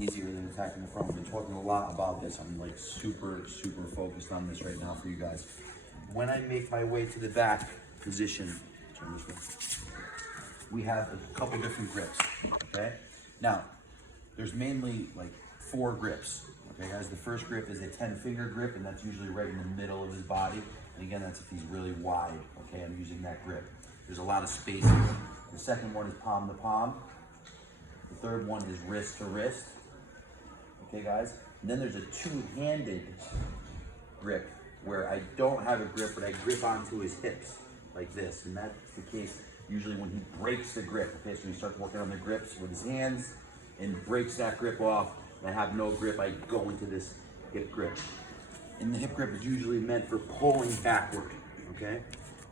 easier than attacking the front. We've been talking a lot about this. I'm like super focused on this right now for you guys. When I make my way to the back position, turn this way, we have a couple different grips, okay? Now, there's mainly like 4 grips, okay guys? The first grip is a 10-finger grip, and that's usually right in the middle of his body. And again, that's if he's really wide, okay? I'm using that grip. There's a lot of spaces. The second one is palm to palm. The third one is wrist to wrist, okay guys? And then there's a 2-handed grip where I don't have a grip, but I grip onto his hips like this. And that's the case usually when he breaks the grip, okay? So he starts working on the grips with his hands and breaks that grip off. And I have no grip, I go into this hip grip. And the hip grip is usually meant for pulling backward, okay?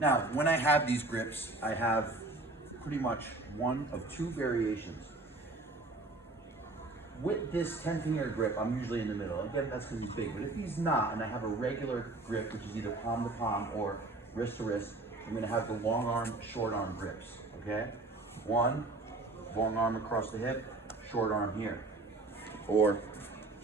Now, when I have these grips, I have pretty much one of 2 variations. With this 10-finger grip, I'm usually in the middle. Again, that's because he's big. But if he's not, and I have a regular grip, which is either palm to palm or wrist to wrist, I'm gonna have the long arm, short arm grips, okay? One, long arm across the hip, short arm here. Or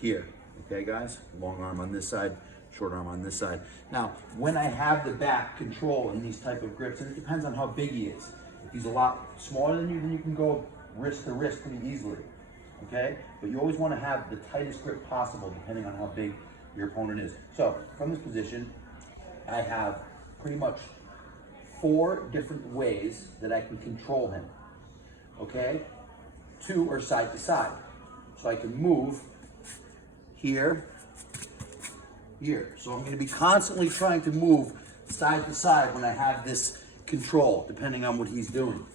here, okay guys? Long arm on this side, short arm on this side. Now, when I have the back control in these type of grips, and it depends on how big he is. If he's a lot smaller than you, then you can go wrist to wrist pretty easily, okay? But you always want to have the tightest grip possible depending on how big your opponent is. So, from this position, I have pretty much 4 different ways that I can control him, okay? 2 are side to side. So I can move here, here. So I'm going to be constantly trying to move side to side when I have this control, depending on what he's doing,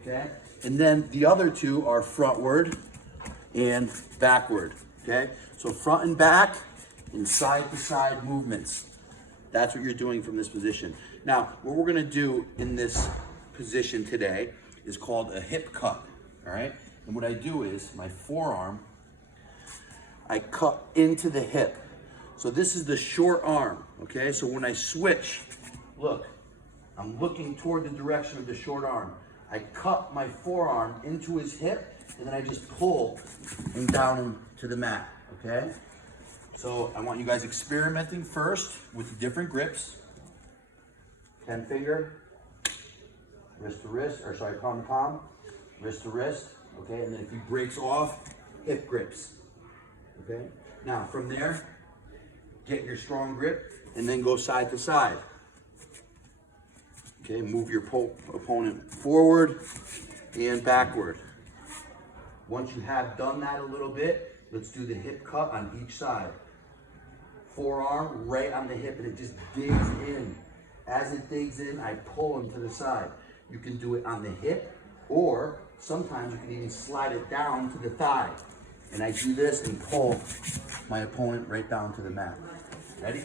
okay? And then the other 2 are frontward and backward, okay? So front and back and side to side movements. That's what you're doing from this position. Now, what we're gonna do in this position today is called a hip cut, all right? And what I do is my forearm, I cut into the hip. So this is the short arm, okay? So when I switch, look, I'm looking toward the direction of the short arm. I cut my forearm into his hip, and then I just pull him down to the mat, okay? So I want you guys experimenting first with the different grips. 10-finger, wrist to wrist, or sorry, palm to palm, wrist to wrist, okay? And then if he breaks off, hip grips, okay? Now from there, get your strong grip and then go side to side. Okay, move your opponent forward and backward. Once you have done that a little bit, let's do the hip cut on each side. Forearm right on the hip, and it just digs in. As it digs in, I pull him to the side. You can do it on the hip, or sometimes you can even slide it down to the thigh. And I do this and pull my opponent right down to the mat. Ready?